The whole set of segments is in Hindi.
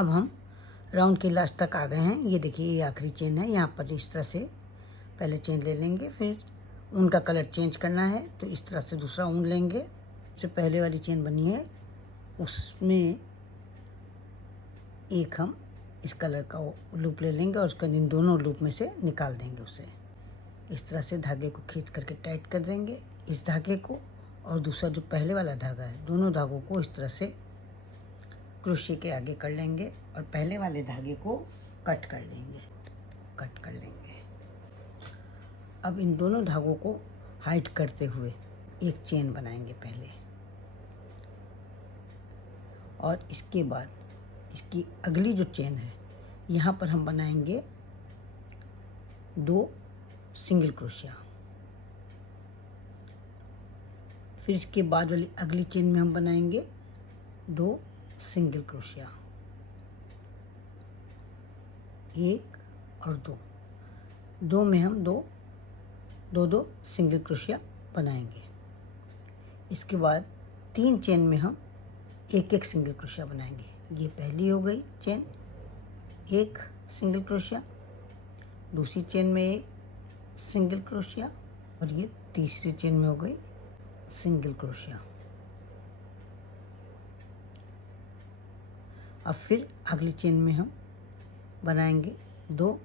अब हम राउंड के लास्ट तक आ गए हैं। ये देखिए ये आखिरी चेन है। यहाँ पर इस तरह से पहले चेन ले लेंगे, फिर उनका कलर चेंज करना है तो इस तरह से दूसरा ऊन लेंगे। जो पहले वाली चेन बनी है उसमें एक हम इस कलर का लूप ले लेंगे और उसका इन दोनों लूप में से निकाल देंगे उसे। इस तरह से धागे को खींच करके टाइट कर देंगे इस धागे को, और दूसरा जो पहले वाला धागा है दोनों धागों को इस तरह से क्रोशे के आगे कर लेंगे और पहले वाले धागे को कट कर लेंगे। अब इन दोनों धागों को हाइड करते हुए एक चेन बनाएंगे पहले, और इसके बाद इसकी अगली जो चेन है यहाँ पर हम बनाएंगे 2 सिंगल क्रोशिया। फिर इसके बाद वाली अगली चेन में हम बनाएंगे 2 सिंगल क्रोशिया, 1 और 2 में हम दो सिंगल क्रोशिया बनाएंगे। इसके बाद 3 चेन में हम एक सिंगल क्रोशिया बनाएंगे। ये पहली हो गई चेन, 1 सिंगल क्रोशिया, दूसरी चेन में 1 सिंगल क्रोशिया, और ये तीसरी चेन में हो गई सिंगल क्रोशिया। अब फिर अगली चेन में हम बनाएंगे 2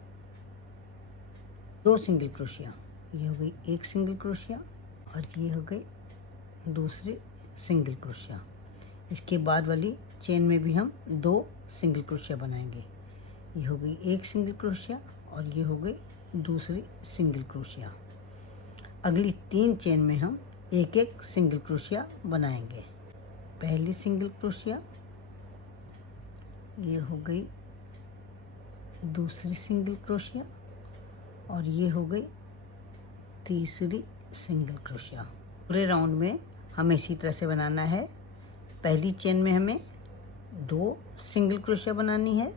सिंगल क्रोशिया। ये हो गई 1 सिंगल क्रोशिया और ये हो गई दूसरी सिंगल क्रोशिया। इसके बाद वाली चेन में भी हम 2 सिंगल क्रोशिया बनाएंगे। ये हो गई 1 सिंगल क्रोशिया और ये हो गई दूसरी सिंगल क्रोशिया। अगली 3 चेन में हम एक सिंगल क्रोशिया बनाएंगे। पहली सिंगल क्रोशिया, ये हो गई दूसरी सिंगल क्रोशिया और ये हो गई तीसरी सिंगल क्रोशिया। पूरे राउंड में हमें इसी तरह से बनाना है। पहली चेन में हमें 2 सिंगल क्रोशिया बनानी है,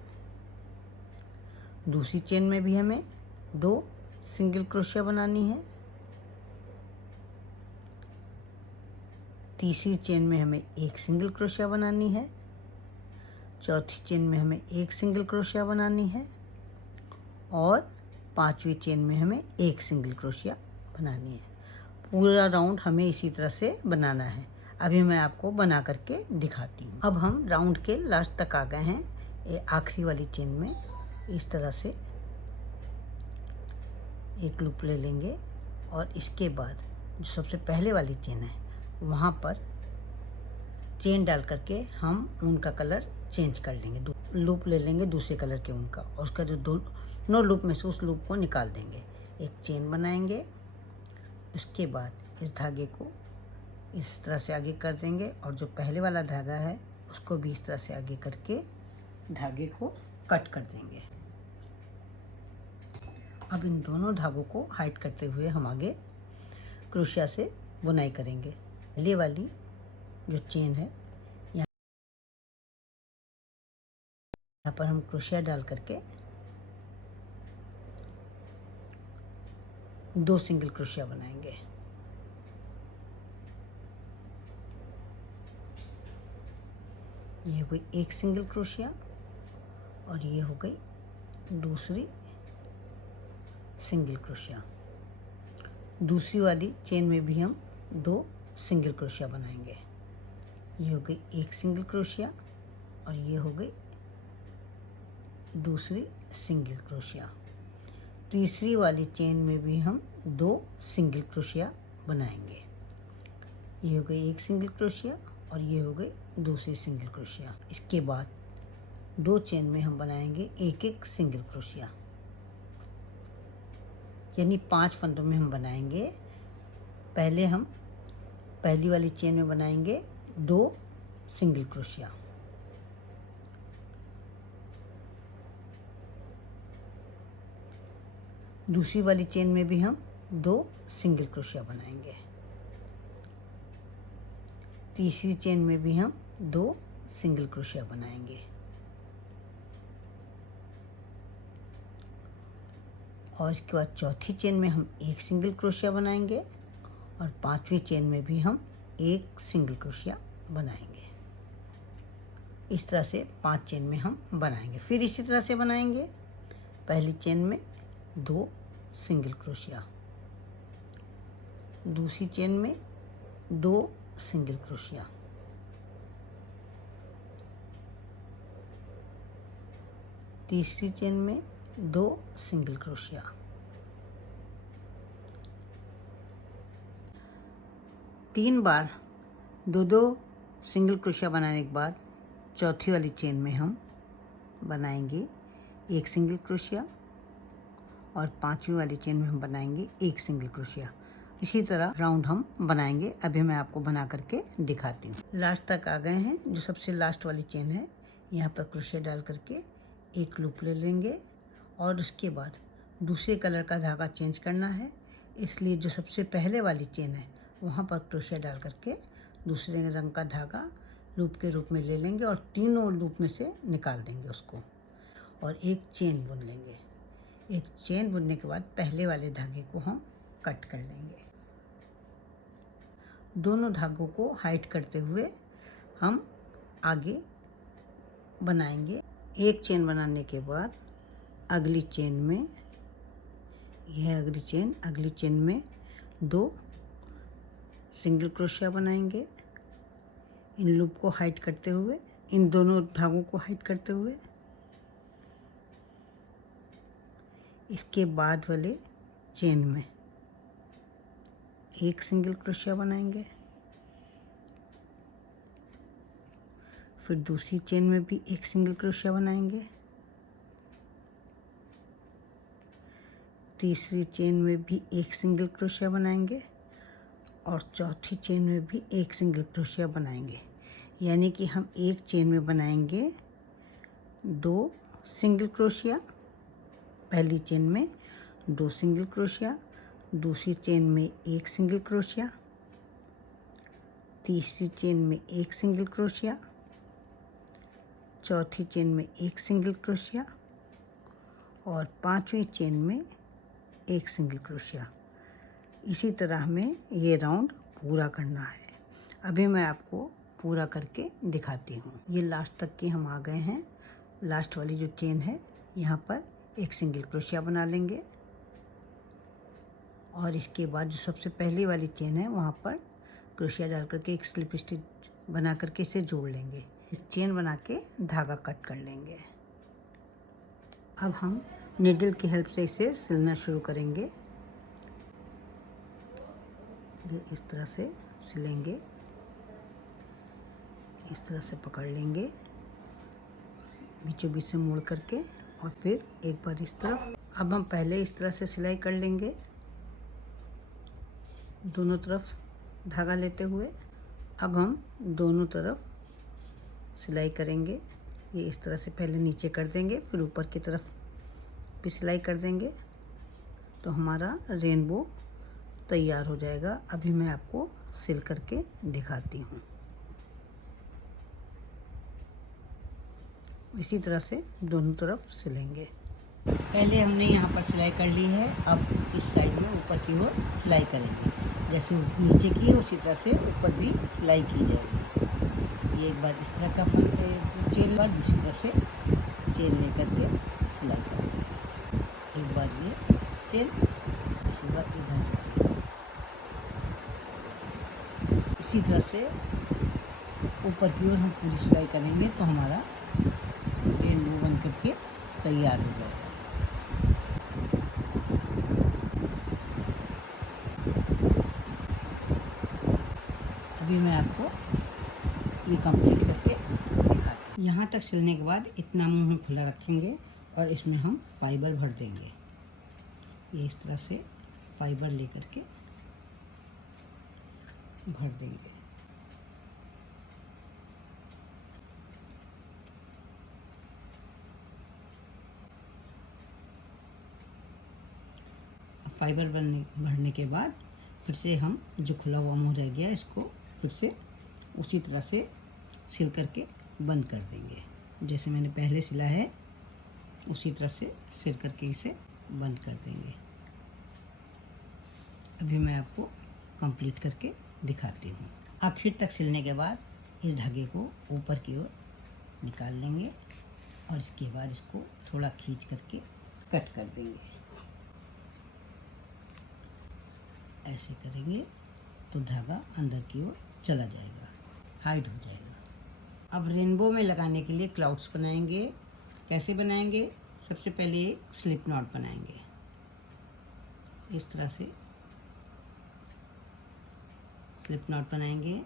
दूसरी चेन में भी हमें 2 सिंगल क्रोशिया बनानी है, तीसरी चेन में हमें 1 सिंगल क्रोशिया बनानी है, चौथी चेन में हमें 1 सिंगल क्रोशिया बनानी है और पांचवी चेन में हमें 1 सिंगल क्रोशिया बनानी है। पूरा राउंड हमें इसी तरह से बनाना है। अभी मैं आपको बना करके दिखाती हूँ। अब हम राउंड के लास्ट तक आ गए हैं। ये आखिरी वाली चेन में इस तरह से एक लूप ले लेंगे और इसके बाद जो सबसे पहले वाली चेन है वहाँ पर चेन डाल करके हम ऊन का कलर चेंज कर लेंगे। लूप ले लेंगे दूसरे कलर के ऊन का और उसका जो दोनों लूप में से उस लूप को निकाल देंगे। एक चेन बनाएंगे, उसके बाद इस धागे को इस तरह से आगे कर देंगे और जो पहले वाला धागा है उसको भी इस तरह से आगे करके धागे को कट कर देंगे। अब इन दोनों धागों को हाइड करते हुए हम आगे क्रोशिया से बुनाई करेंगे। पहले वाली जो चेन है यहाँ पर हम क्रोशिया डाल करके 2 सिंगल क्रोशिया बनाएंगे। ये हो गई 1 सिंगल क्रोशिया और ये हो गई दूसरी सिंगल क्रोशिया। दूसरी वाली चेन में भी हम 2 सिंगल क्रोशिया बनाएंगे। ये हो गई 1 सिंगल क्रोशिया और ये हो गई दूसरी सिंगल क्रोशिया। तीसरी वाली चेन में भी हम 2 सिंगल क्रोशिया बनाएंगे। ये हो गई 1 सिंगल क्रोशिया और ये हो गई दूसरी सिंगल क्रोशिया। इसके बाद 2 चेन में हम बनाएंगे एक सिंगल क्रोशिया, यानी 5 फंदों में हम बनाएंगे। पहले हम पहली वाली चेन में बनाएंगे 2 सिंगल क्रोशिया, दूसरी वाली चेन में भी हम 2 सिंगल क्रोशिया बनाएंगे, तीसरी चेन में भी हम 2 सिंगल क्रोशिया बनाएंगे और इसके बाद चौथी चेन में हम 1 सिंगल क्रोशिया बनाएंगे और पांचवी चेन में भी हम 1 सिंगल क्रोशिया बनाएंगे। इस तरह से 5 चेन में हम बनाएंगे। फिर इसी तरह से बनाएंगे। पहली चेन में 2 सिंगल क्रोशिया, दूसरी चेन में 2 सिंगल क्रोशिया, तीसरी चेन में 2 सिंगल क्रोशिया, तीन बार 2-2 सिंगल क्रोशिया बनाने के बाद चौथी वाली चेन में हम बनाएंगे 1 सिंगल क्रोशिया और पांचवी वाली चेन में हम बनाएंगे 1 सिंगल क्रोशिया। इसी तरह राउंड हम बनाएंगे। अभी मैं आपको बना करके दिखाती हूँ। लास्ट तक आ गए हैं। जो सबसे लास्ट वाली चेन है, यहाँ पर क्रोशिया डाल करके एक लूप ले लेंगे और उसके बाद दूसरे कलर का धागा चेंज करना है। इसलिए जो सबसे पहले वाली चेन है वहाँ पर क्रोशिया डाल करके दूसरे रंग का धागा लूप के रूप में ले लेंगे और तीनों लूप में से निकाल देंगे उसको और एक चेन बुन लेंगे। एक चेन बुनने के बाद पहले वाले धागे को हम कट कर लेंगे। दोनों धागों को हाइड करते हुए हम आगे बनाएंगे। एक चेन बनाने के बाद अगली चेन में, यह अगली चेन में 2 सिंगल क्रोशिया बनाएंगे। इन लूप को हाइड करते हुए, इन दोनों धागों को हाइड करते हुए इसके बाद वाले चेन में 1 सिंगल क्रोशिया बनाएंगे। फिर दूसरी चेन में भी 1 सिंगल क्रोशिया बनाएंगे। तीसरी चेन में भी 1 सिंगल क्रोशिया बनाएंगे और चौथी चेन में भी 1 सिंगल क्रोशिया बनाएंगे। यानी कि हम एक चेन में बनाएंगे 2 सिंगल क्रोशिया, पहली चेन में 2 सिंगल क्रोशिया, दूसरी चेन में 1 सिंगल क्रोशिया, तीसरी चेन में 1 सिंगल क्रोशिया, चौथी चेन में 1 सिंगल क्रोशिया और पांचवी चेन में 1 सिंगल क्रोशिया। इसी तरह हमें ये राउंड पूरा करना है। अभी मैं आपको पूरा करके दिखाती हूँ। ये लास्ट तक के हम आ गए हैं। लास्ट वाली जो चेन है यहाँ पर 1 सिंगल क्रोशिया बना लेंगे और इसके बाद जो सबसे पहली वाली चेन है वहाँ पर क्रोशिया डाल करके एक स्लिप स्टिच बना करके इसे जोड़ लेंगे। चेन बना के धागा कट कर लेंगे। अब हम नीडल की हेल्प से इसे सिलना शुरू करेंगे। इस तरह से सिलेंगे, इस तरह से पकड़ लेंगे बीचों बीच से मोड़ करके और फिर एक बार इस तरफ। अब हम पहले इस तरह से सिलाई कर लेंगे दोनों तरफ धागा लेते हुए। अब हम दोनों तरफ सिलाई करेंगे। ये इस तरह से पहले नीचे कर देंगे, फिर ऊपर की तरफ भी सिलाई कर देंगे तो हमारा रेनबो तैयार हो जाएगा। अभी मैं आपको सिल करके दिखाती हूँ। इसी तरह से दोनों तरफ सिलेंगे। पहले हमने यहाँ पर सिलाई कर ली है। अब इस साइड में ऊपर की ओर सिलाई करेंगे। जैसे नीचे की उसी तरह से ऊपर भी सिलाई की जाएगी। ये एक बार इस तरह का चेन, बार दूसरी तरफ से चेन लेकर के सिलाई करेंगे। एक बार ये चेन, दूसरी बार इधर से चेन। इसी तरह से ऊपर की ओर हम पूरी सिलाई करेंगे तो हमारा रेनबो बन करके तैयार हो जाएगा। अभी मैं आपको ये कंप्लीट करके दिखाती हूँ। यहाँ तक सिलने के बाद इतना मुंह हम खुला रखेंगे और इसमें हम फाइबर भर देंगे। ये इस तरह से फाइबर लेकर के भर देंगे। फाइबर भरने के बाद फिर से हम जो खुला हुआ मुंह रह गया इसको फिर से उसी तरह से सिल करके बंद कर देंगे। जैसे मैंने पहले सिला है उसी तरह से सिल करके इसे बंद कर देंगे। अभी मैं आपको कंप्लीट करके दिखाती हूँ। आखिर तक सिलने के बाद इस धागे को ऊपर की ओर निकाल लेंगे और इसके बाद इसको थोड़ा खींच करके कट कर देंगे। ऐसे करेंगे तो धागा अंदर की ओर चला जाएगा, हाइड हो जाएगा। अब रेनबो में लगाने के लिए क्लाउड्स बनाएंगे। कैसे बनाएंगे? सबसे पहले एक स्लिप नॉट बनाएंगे। इस तरह से स्लिप नॉट बनाएंगे।